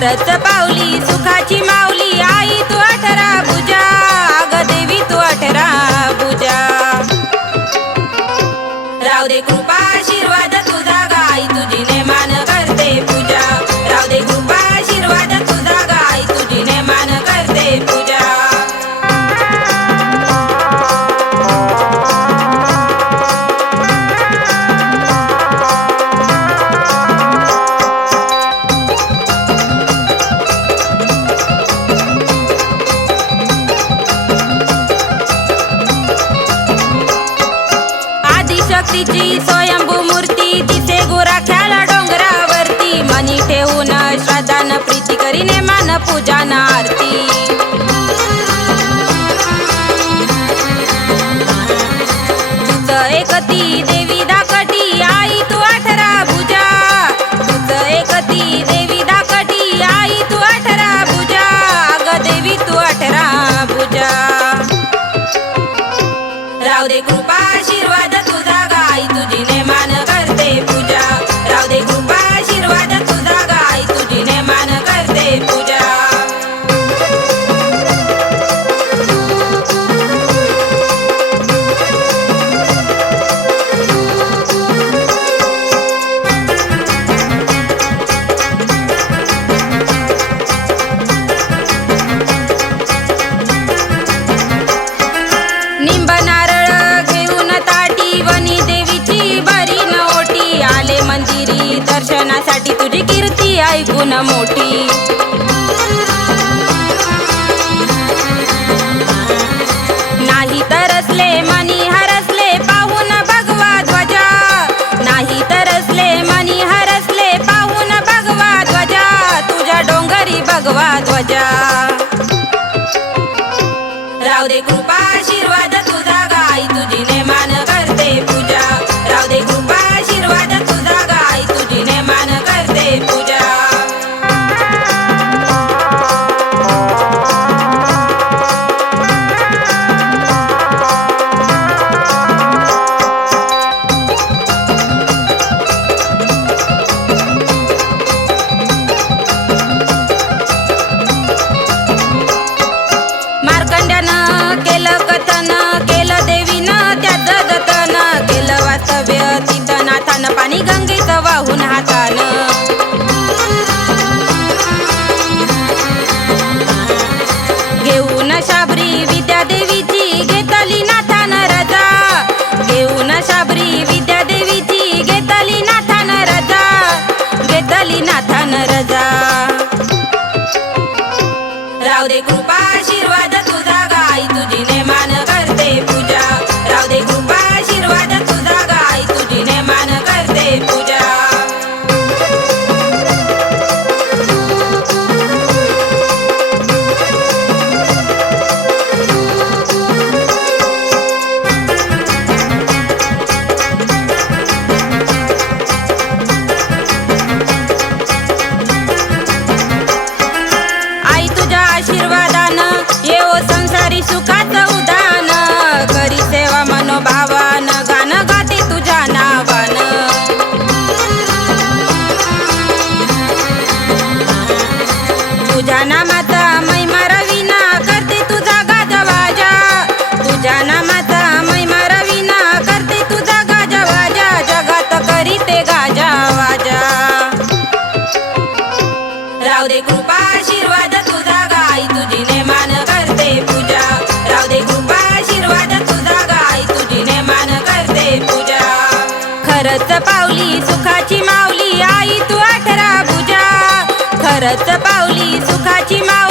खरंच पावली सुखाची माऊली आई तू 18 भुजा अग देवी तू 18 भुजा राव दे कृपा आशीर्वाद तुझा ग आई तुझी नेमान करते पूजा राव दे कृपा आशीर्वाद तुझा ग आई तुझी नेमान करते पूजा शक्तीची स्वयंभू मूर्ती दिसे गोराख्याला डोंगरावरती मनी ठेवून श्रद्धान प्रीती करी नेमान पूजान आरती तुझ एकती देवी दाकटी आई तू 18 भुजा तुझ एकती देवी दाकटी आई तू 18 भुजा अग देवी तू 18 भुजा राव दे कृपा आशीर्वाद तुझा ग आई तुझी नेमान करते पूजा राव दे कृपा आशीर्वाद तुझा ग आई तुझी नेमान करते पूजा निंब नारळ घेऊन ताटी वनी देवीची बरी नोटी आले मंदिरी दर्शनासाठी तुझी कीर्ती ऐकून मोठी नाही तरसले मनी हरसले पाहून भगवा ध्वजा नाही तरसले मनी हरसले पाहून भगवा ध्वजा तुझ्या डोंगरी भगवा ध्वजा राव दे कृपा आशीर्वाद तुझा ग आई तुझी नेमान करते पूजा राव दे कृपा आशीर्वाद तुझा ग आई तुझी नेमान करते पूजा मार्कंड्यानं केलं कथन केलं देवीनं त्याचं जतन केलं वास्तव्य तिथं नाथानं पाणी गंगेचं वाहून हातानं घेऊन शाबरी विद्या देवीची घेतली नाथानं रजा घेऊन शाबरी विद्या देवीची घेतली नाथानं रजा घेतली नाथानं रजा राव दे कृपा आशीर्वाद तुझा ग आई तुझी नेमान करते पूजा राव दे कृपा आशीर्वाद तुझा ग आई तुझी नेमान करते पूजा आई तुझ्या आशीर्वादानं येवो संसारी सुखाचं उदान करी सेवा मनोभावानं गाणं गाते तुझ्या नावानं तुझ्या नामाचा महिमा रवीना करते तुझा गाजवाजा तुझ्या नामाचा महिमा रवीना करते तुझा गाजवाजा जगात करीते गाजावाजा राव दे कृपा आशीर्वाद तुझा ग आई तुझी नेमान करते पूजा राव दे कृपा आशीर्वाद तुझा ग आई तुझी नेमान करते पूजा खरंच पावली सुखाची माऊली आई तू 18 भुजा खरंच पावली सुखाची माऊली